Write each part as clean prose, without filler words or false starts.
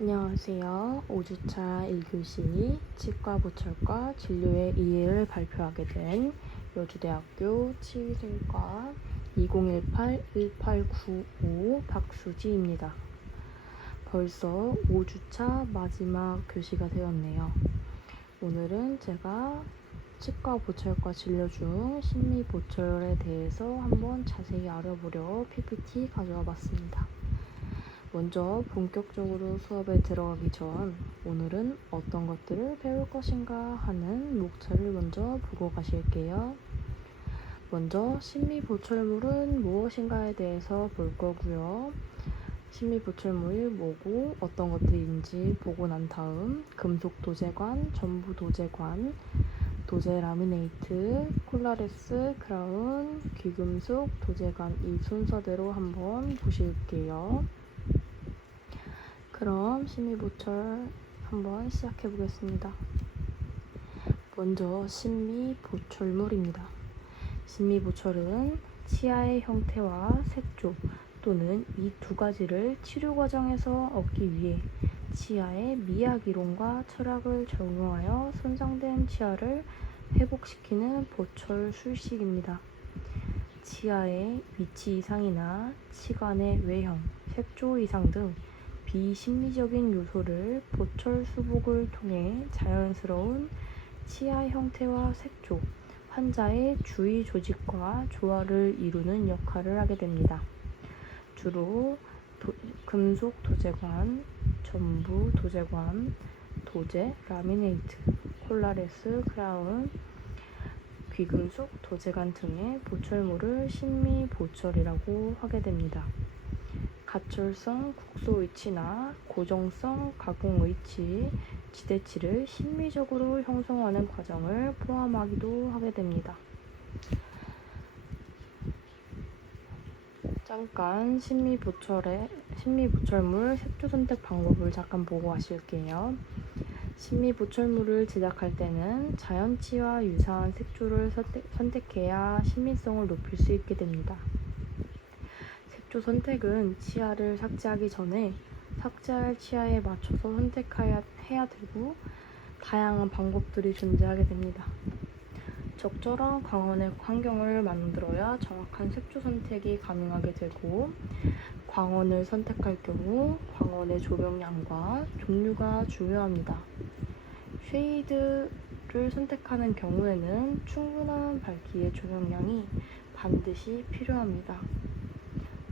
안녕하세요. 5주차 1교시 치과보철과 진료의 이해를 발표하게 된 여주대학교 치의생과 2018-1895 박수지입니다. 벌써 5주차 마지막 교시가 되었네요. 오늘은 제가 치과보철과 진료 중 심미보철에 대해서 한번 자세히 알아보려 PPT 가져와 봤습니다. 먼저 본격적으로 수업에 들어가기 전 오늘은 어떤 것들을 배울 것인가 하는 목차를 먼저 보고 가실게요. 먼저 심미보철물은 무엇인가에 대해서 볼 거고요. 심미보철물이 뭐고 어떤 것들인지 보고 난 다음 금속 도제관, 전부 도제관, 도제 라미네이트, 콜라레스, 크라운, 귀금속, 도제관 이 순서대로 한번 보실게요. 그럼 심미보철 한번 시작해 보겠습니다. 먼저 심미보철물입니다. 심미보철은 치아의 형태와 색조 또는 이 두 가지를 치료 과정에서 얻기 위해 치아의 미약 이론과 철학을 적용하여 손상된 치아를 회복시키는 보철 술식입니다. 치아의 위치 이상이나 치관의 외형, 색조 이상 등 비심리적인 요소를 보철 수복을 통해 자연스러운 치아 형태와 색조, 환자의 주위 조직과 조화를 이루는 역할을 하게 됩니다. 주로 금속 도제관, 전부 도제관, 도제, 라미네이트, 콜라레스, 크라운, 귀금속, 도제관 등의 보철물을 심미보철이라고 하게 됩니다. 가철성 국소의치나 고정성 가공의치, 지대치를 심미적으로 형성하는 과정을 포함하기도 하게 됩니다. 잠깐 심미보철물 색조 선택 방법을 잠깐 보고 가실게요. 심미보철물을 제작할 때는 자연치와 유사한 색조를 선택해야 신미성을 높일 수 있게 됩니다. 색조 선택은 치아를 삭제하기 전에 삭제할 치아에 맞춰서 선택해야 되고 다양한 방법들이 존재하게 됩니다. 적절한 광원의 환경을 만들어야 정확한 색조 선택이 가능하게 되고 광원을 선택할 경우 광원의 조명량과 종류가 중요합니다. 쉐이드를 선택하는 경우에는 충분한 밝기의 조명량이 반드시 필요합니다.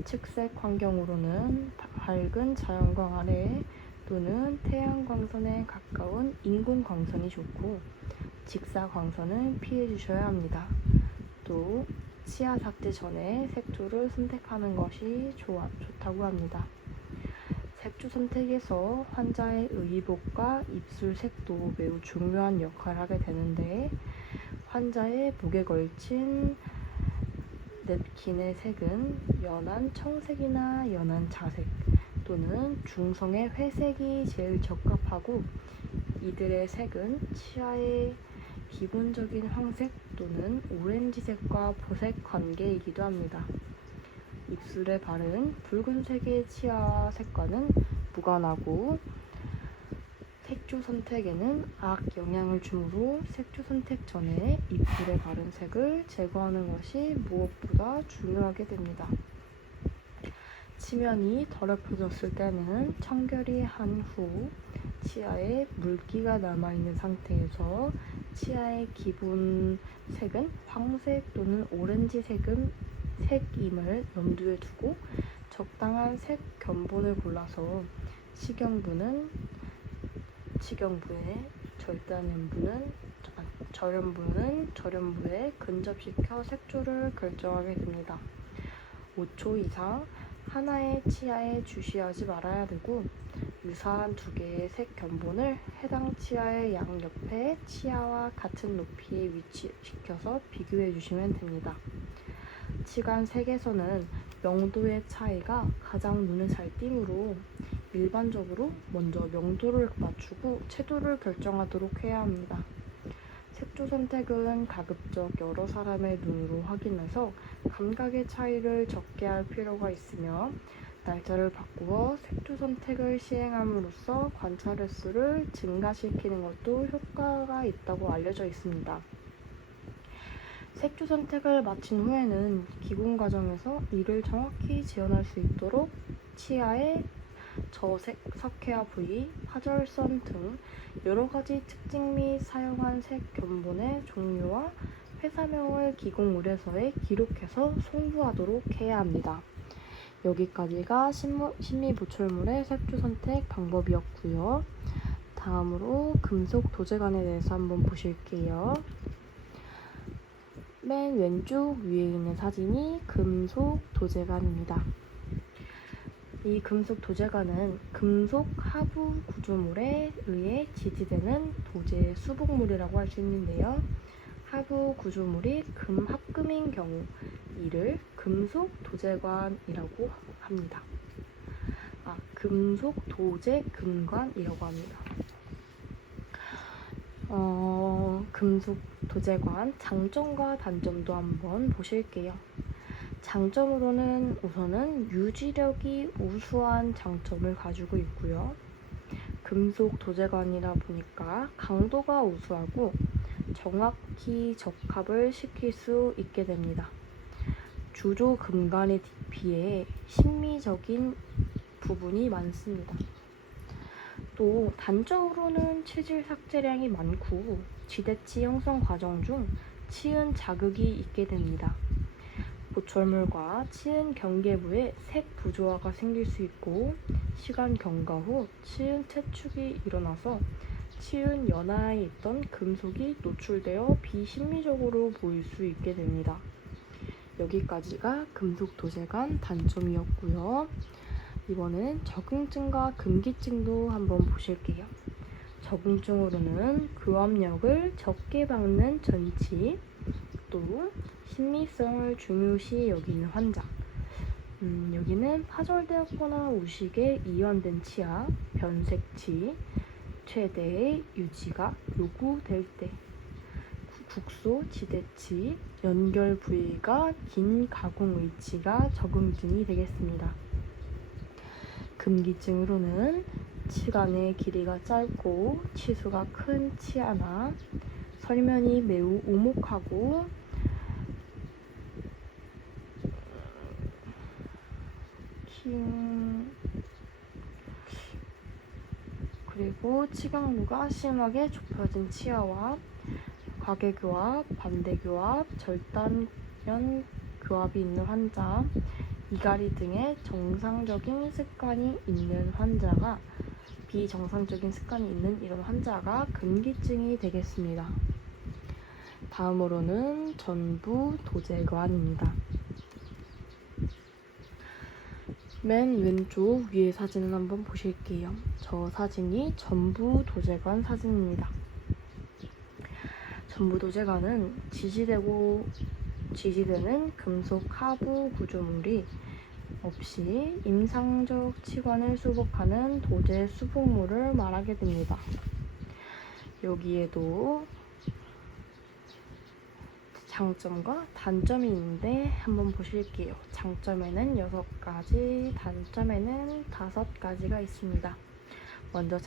측색 환경으로는 밝은 자연광 아래 또는 태양광선에 가까운 인공광선이 좋고 직사광선은 피해 주셔야 합니다. 또 치아 삭제 전에 색조를 선택하는 것이 좋다고 합니다. 색조 선택에서 환자의 의복과 입술 색도 매우 중요한 역할을 하게 되는데 환자의 목에 걸친 냅킨의 색은 연한 청색이나 연한 자색 또는 중성의 회색이 제일 적합하고 이들의 색은 치아의 기본적인 황색 또는 오렌지색과 보색 관계이기도 합니다. 입술에 바른 붉은색의 치아 색과는 무관하고 색조 선택에는 악영향을 주므로 색조 선택 전에 입술에 바른 색을 제거하는 것이 무엇보다 중요하게 됩니다. 치면이 더럽혀졌을 때는 청결이 한 후 치아에 물기가 남아있는 상태에서 치아의 기본 색은 황색 또는 오렌지 색임을 염두에 두고 적당한 색 견본을 골라서 치경부에 절연부에 근접시켜 색조를 결정하게 됩니다. 5초 이상 하나의 치아에 주시하지 말아야 되고 유사한 두 개의 색 견본을 해당 치아의 양옆에 치아와 같은 높이에 위치시켜서 비교해 주시면 됩니다. 치관 색에서는 명도의 차이가 가장 눈에 잘 띄므로 일반적으로 먼저 명도를 맞추고 채도를 결정하도록 해야 합니다. 색조 선택은 가급적 여러 사람의 눈으로 확인해서 감각의 차이를 적게 할 필요가 있으며 날짜를 바꾸어 색조 선택을 시행함으로써 관찰 횟수를 증가시키는 것도 효과가 있다고 알려져 있습니다. 색조 선택을 마친 후에는 기본 과정에서 이를 정확히 재현할 수 있도록 치아의 저색, 석회화 부위, 파절선 등 여러 가지 특징 및 사용한 색 견본의 종류와 회사명을 기공 의뢰서에 기록해서 송부하도록 해야 합니다. 여기까지가 신미보철물의 색조 선택 방법이었고요. 다음으로 금속 도제관에 대해서 한번 보실게요. 맨 왼쪽 위에 있는 사진이 금속 도제관입니다. 이 금속 도제관은 금속 하부 구조물에 의해 지지되는 도제 수복물이라고 할 수 있는데요. 하부 구조물이 금합금인 경우 이를 금속 도제관이라고 합니다. 금속 도제 금관이라고 합니다. 금속 도제관 장점과 단점도 한번 보실게요. 장점으로는 우선은 유지력이 우수한 장점을 가지고 있고요. 금속 도제관이라 보니까 강도가 우수하고 정확히 적합을 시킬 수 있게 됩니다. 주조 금관에 비해 심미적인 부분이 많습니다. 또 단점으로는 치질 삭제량이 많고 지대치 형성 과정 중 치은 자극이 있게 됩니다. 보철물과 치은 경계부에 색 부조화가 생길 수 있고 시간 경과 후 치은 퇴축이 일어나서 치은 연하에 있던 금속이 노출되어 비심미적으로 보일 수 있게 됩니다. 여기까지가 금속 도제관 단점이었고요. 이번엔 적응증과 금기증도 한번 보실게요. 적응증으로는 교합력을 적게 박는 전치, 또 심미성을 중요시 여기는 환자, 여기는 파절되었거나 우식에 이완된 치아, 변색치, 최대의 유지가 요구될 때, 국소, 지대치, 연결 부위가 긴 가공 의치가 적응증이 되겠습니다. 금기증으로는 치관의 길이가 짧고 치수가 큰 치아나 설면이 매우 오목하고 그리고 치경루가 심하게 좁혀진 치아와 과계교합, 반대교합, 절단면 교합이 있는 환자, 이갈이 등의 정상적인 습관이 있는 환자가 비정상적인 습관이 있는 이런 환자가 금기증이 되겠습니다. 다음으로는 전부 도제관입니다. 맨 왼쪽 위에 사진을 한번 보실게요. 저 사진이 전부 도제관 사진입니다. 전부 도제관은 지지되는 금속 하부 구조물이 없이 임상적 치관을 수복하는 도제 수복물을 말하게 됩니다. 여기에도 장점과 단점이 있는데 한번 보실게요. 장점에는 6가지, 단점에는 5가지가 있습니다. 먼저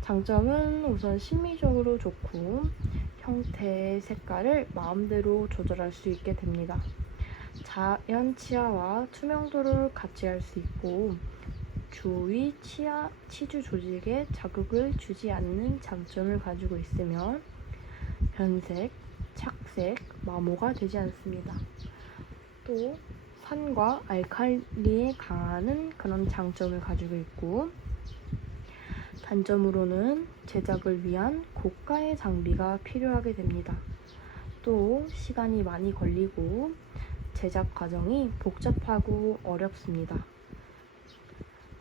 장점은 우선 심미적으로 좋고 형태, 색깔을 마음대로 조절할 수 있게 됩니다. 자연 치아와 투명도를 같이 할 수 있고 주위 치주 조직에 자극을 주지 않는 장점을 가지고 있으며 변색, 착색, 마모가 되지 않습니다. 또 산과 알칼리에 강한 그런 장점을 가지고 있고 단점으로는 제작을 위한 고가의 장비가 필요하게 됩니다. 또 시간이 많이 걸리고 제작 과정이 복잡하고 어렵습니다.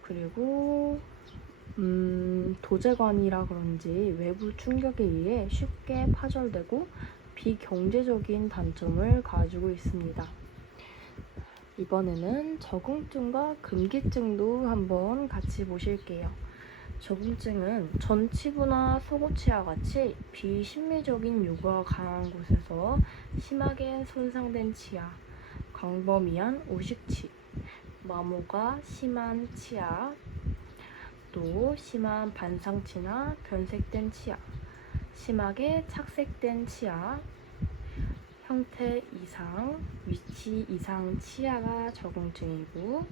그리고 도제관이라 그런지 외부 충격에 의해 쉽게 파절되고 비경제적인 단점을 가지고 있습니다. 이번에는 적응증과 금기증도 한번 같이 보실게요. 적응증은 전치부나 소고치와 같이 비심미적인 요구가 강한 곳에서 심하게 손상된 치아, 광범위한 오식치, 마모가 심한 치아, 또 심한 반상치나 변색된 치아, 심하게 착색된 치아, 형태 이상, 위치 이상 치아가 적응증이고,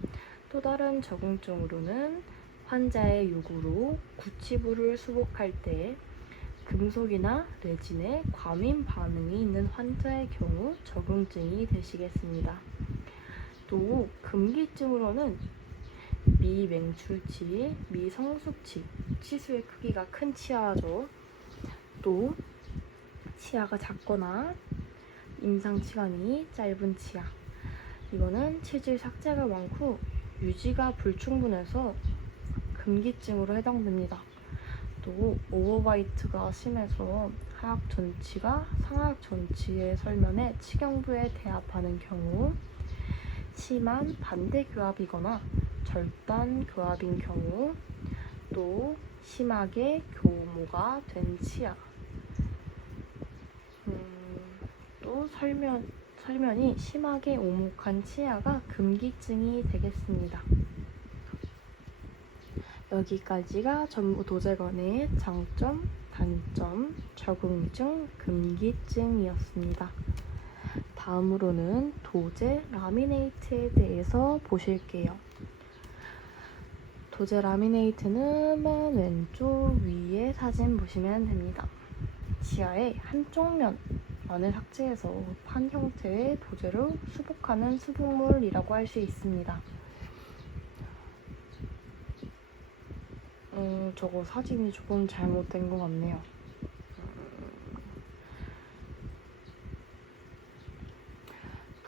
또 다른 적응증으로는 환자의 요구로 구치부를 수복할 때 금속이나 레진에 과민 반응이 있는 환자의 경우 적응증이 되시겠습니다. 또 금기증으로는 미맹출치, 미성숙치, 치수의 크기가 큰 치아죠. 또 치아가 작거나 임상치관이 짧은 치아, 이거는 치질 삭제가 많고 유지가 불충분해서 금기증으로 해당됩니다. 또 오버바이트가 심해서 하악 전치가 상악 전치의 설면에 치경부에 대합하는 경우, 심한 반대 교합이거나 절단 교합인 경우, 또 심하게 교모가 된 치아, 또 설면이 심하게 오목한 치아가 금기증이 되겠습니다. 여기까지가 전부 도제관의 장점, 단점, 적응증, 금기증이었습니다. 다음으로는 도제 라미네이트에 대해서 보실게요. 도제 라미네이트는 맨 왼쪽 위에 사진 보시면 됩니다. 치아의 한쪽 면을 삭제해서 판 형태의 도제로 수복하는 수복물이라고 할 수 있습니다. 저거 사진이 조금 잘못된 것 같네요.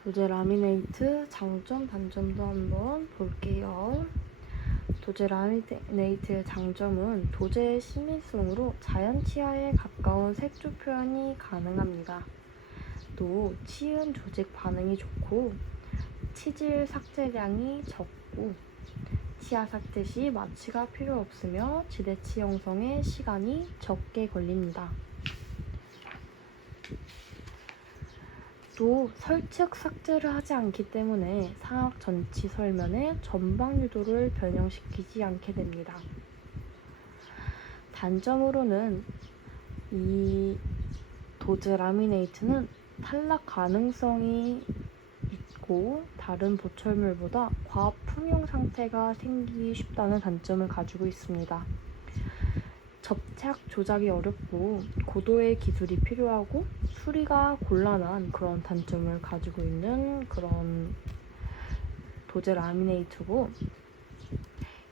도제 라미네이트 장점, 단점도 한번 볼게요. 도제 라미네이트의 장점은 도제의 신미성으로 자연 치아에 가까운 색조 표현이 가능합니다. 또 치은 조직 반응이 좋고 치질 삭제량이 적고 치아 삭제 시 마취가 필요 없으며 지대치 형성에 시간이 적게 걸립니다. 또 설측 삭제를 하지 않기 때문에 상악 전치 설면의 전방 유도를 변형시키지 않게 됩니다. 단점으로는 이 도제 라미네이트는 탈락 가능성이 있고 다른 보철물보다 과압 풍용 상태가 생기기 쉽다는 단점을 가지고 있습니다. 접착 조작이 어렵고 고도의 기술이 필요하고 수리가 곤란한 그런 단점을 가지고 있는 그런 도제 라미네이트고,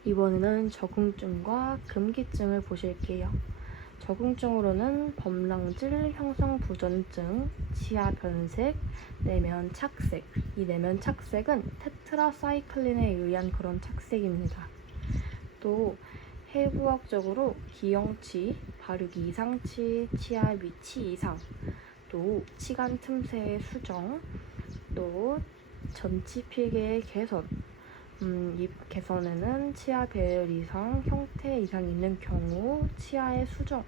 이번에는 적응증과 금기증을 보실게요. 적응증으로는 범랑질 형성 부전증, 치아 변색, 내면 착색. 이 내면 착색은 테트라사이클린에 의한 그런 착색입니다. 또 해부학적으로 기형치, 발육이 이상치, 치아 위치 이상, 또 치간 틈새의 수정, 또 전치 필개의 개선, 이 개선에는 치아 배열 이상, 형태 이상이 있는 경우 치아의 수정,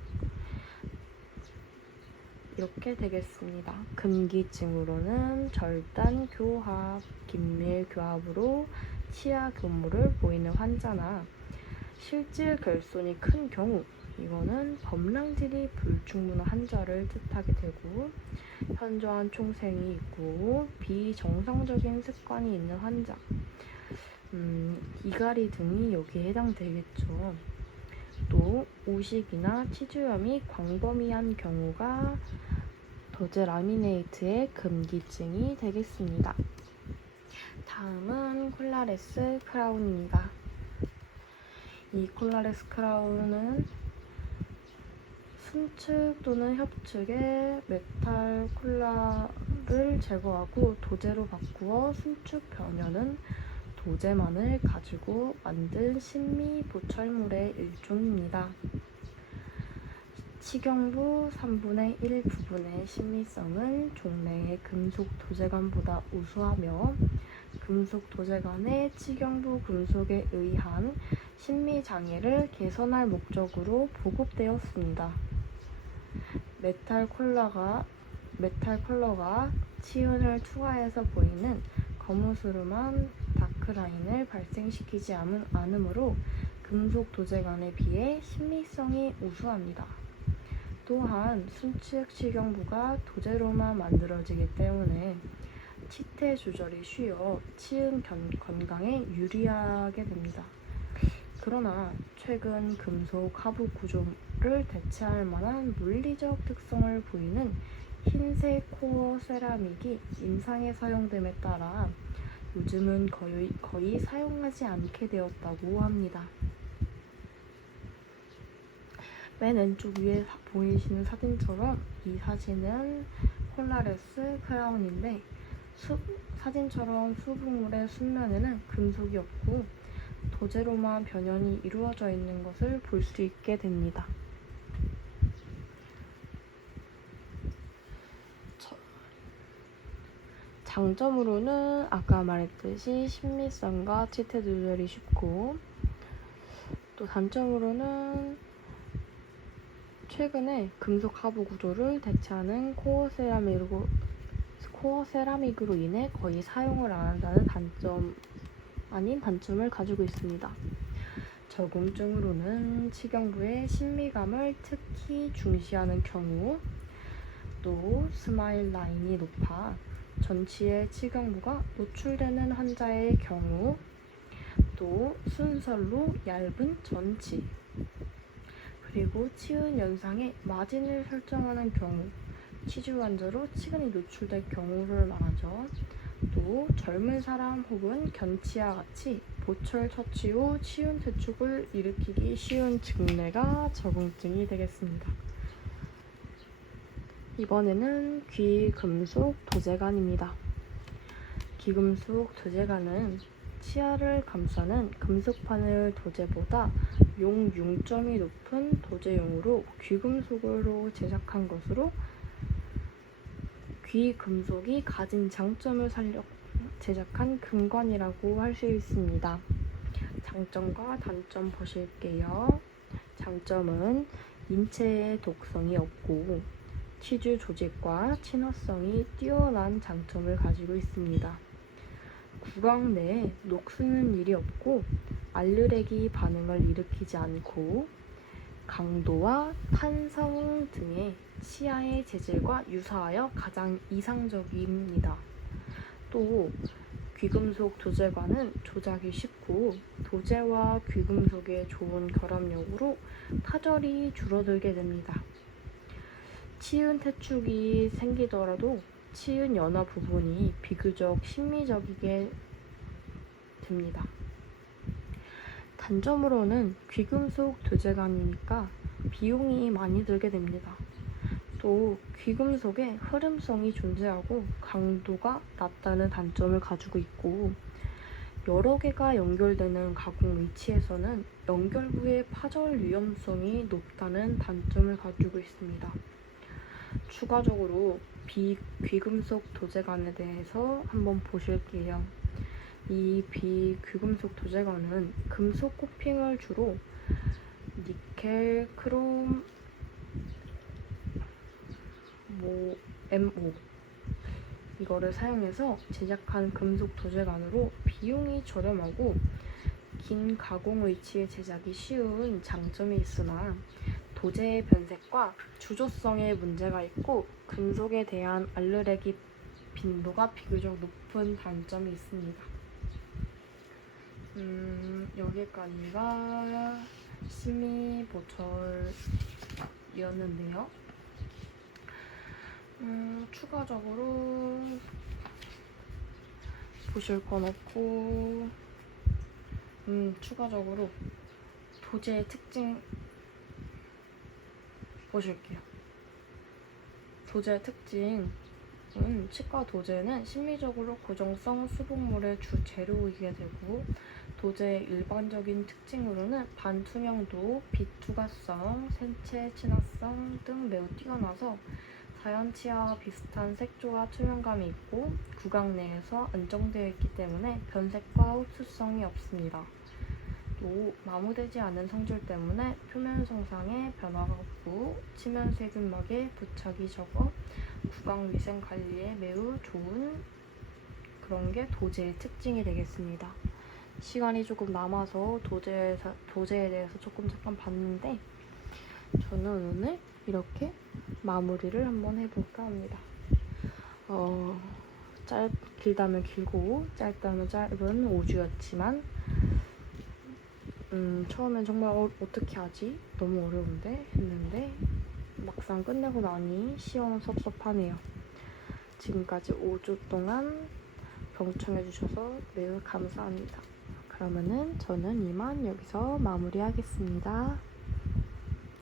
이렇게 되겠습니다. 금기증으로는 절단 교합, 긴밀 교합으로 치아 교모를 보이는 환자나 실질 결손이 큰 경우, 이거는 범랑질이 불충분한 환자를 뜻하게 되고, 현저한 총생이 있고 비정상적인 습관이 있는 환자, 이갈이 등이 여기에 해당되겠죠. 또 우식이나 치주염이 광범위한 경우가 도제 라미네이트의 금기증이 되겠습니다. 다음은 콜라레스 크라운입니다. 이 콜라레스 크라운은 순측 또는 협측의 메탈 콜라를 제거하고 도제로 바꾸어 순측 벽면은 도제만을 가지고 만든 신미 보철물의 일종입니다. 치경부 3분의 1 부분의 신미성은 종래의 금속 도제관보다 우수하며 금속 도제관의 치경부 금속에 의한 신미 장애를 개선할 목적으로 보급되었습니다. 메탈 컬러가 치은을 투과해서 보이는 거무스름한 다크 아크라인을 발생시키지 않으므로 금속 도제관에 비해 신미성이 우수합니다. 또한 순측 식용부가 도제로만 만들어지기 때문에 치태 조절이 쉬워 치은 건강에 유리하게 됩니다. 그러나 최근 금속 하부 구조를 대체할 만한 물리적 특성을 보이는 흰색 코어 세라믹이 임상에 사용됨에 따라 요즘은 거의 사용하지 않게 되었다고 합니다. 맨 왼쪽 위에 보이시는 사진처럼 이 사진은 폴라리스 크라운인데 사진처럼 수북물의 순면에는 금속이 없고 도제로만 변연이 이루어져 있는 것을 볼 수 있게 됩니다. 장점으로는 아까 말했듯이 신미성과 치태 조절이 쉽고, 또 단점으로는 최근에 금속 하부 구조를 대체하는 코어 세라믹으로 인해 거의 사용을 안 한다는 단점을 가지고 있습니다. 적응증으로는 치경부의 신미감을 특히 중시하는 경우, 또 스마일 라인이 높아 전치의 치경부가 노출되는 환자의 경우, 또 순살로 얇은 전치, 그리고 치은 연상의 마진을 설정하는 경우, 치주 환자로 치근이 노출될 경우를 말하죠. 또 젊은 사람 혹은 견치와 같이 보철 처치 후 치은 퇴축을 일으키기 쉬운 증례가 적응증이 되겠습니다. 이번에는 귀금속 도제관입니다. 귀금속 도제관은 치아를 감싸는 금속판을 도제보다 융점이 높은 도제용으로 귀금속으로 제작한 것으로 귀금속이 가진 장점을 살려 제작한 금관이라고 할 수 있습니다. 장점과 단점 보실게요. 장점은 인체에 독성이 없고 치주 조직과 친화성이 뛰어난 장점을 가지고 있습니다. 구강 내에 녹쓰는 일이 없고 알르레기 반응을 일으키지 않고 강도와 탄성 등의 치아의 재질과 유사하여 가장 이상적입니다. 또 귀금속 도제관은 조작이 쉽고 도제와 귀금속의 좋은 결합력으로 타절이 줄어들게 됩니다. 치은 퇴축이 생기더라도 치은 연화 부분이 비교적 심미적이게 됩니다. 단점으로는 귀금속 도제관이니까 비용이 많이 들게 됩니다. 또 귀금속에 흐름성이 존재하고 강도가 낮다는 단점을 가지고 있고, 여러 개가 연결되는 가공 위치에서는 연결부의 파절 위험성이 높다는 단점을 가지고 있습니다. 추가적으로 비귀금속 도제관에 대해서 한번 보실게요. 이 비귀금속 도제관은 금속 코팅을 주로 니켈, 크롬, MO 이거를 사용해서 제작한 금속 도제관으로 비용이 저렴하고 긴 가공 위치에 제작이 쉬운 장점이 있으나 도제의 변색과 주조성에 문제가 있고 금속에 대한 알르레기 빈도가 비교적 높은 단점이 있습니다. 여기까지가 심의 보철이었는데요. 추가적으로 보실 건 없고, 추가적으로 도제의 특징 보실게요. 도제의 특징은 치과 도제는 심미적으로 고정성 수복물의 주 재료이게 되고, 도제의 일반적인 특징으로는 반투명도, 빛투과성, 생체 친화성 등 매우 뛰어나서 자연 치아와 비슷한 색조와 투명감이 있고 구강 내에서 안정되어 있기 때문에 변색과 흡수성이 없습니다. 또 마모되지 않은 성질 때문에 표면 성상에 변화가 없고 치면 세균막에 부착이 적어 구강 위생 관리에 매우 좋은 그런 게 도제의 특징이 되겠습니다. 시간이 조금 남아서 도제에 대해서 잠깐 봤는데 저는 오늘 이렇게 마무리를 한번 해볼까 합니다. 길다면 길고 짧다면 짧은 5주였지만 처음엔 정말 어떻게 하지? 너무 어려운데? 했는데 막상 끝내고 나니 시원섭섭하네요. 지금까지 5주 동안 경청해주셔서 매우 감사합니다. 그러면은 저는 이만 여기서 마무리하겠습니다.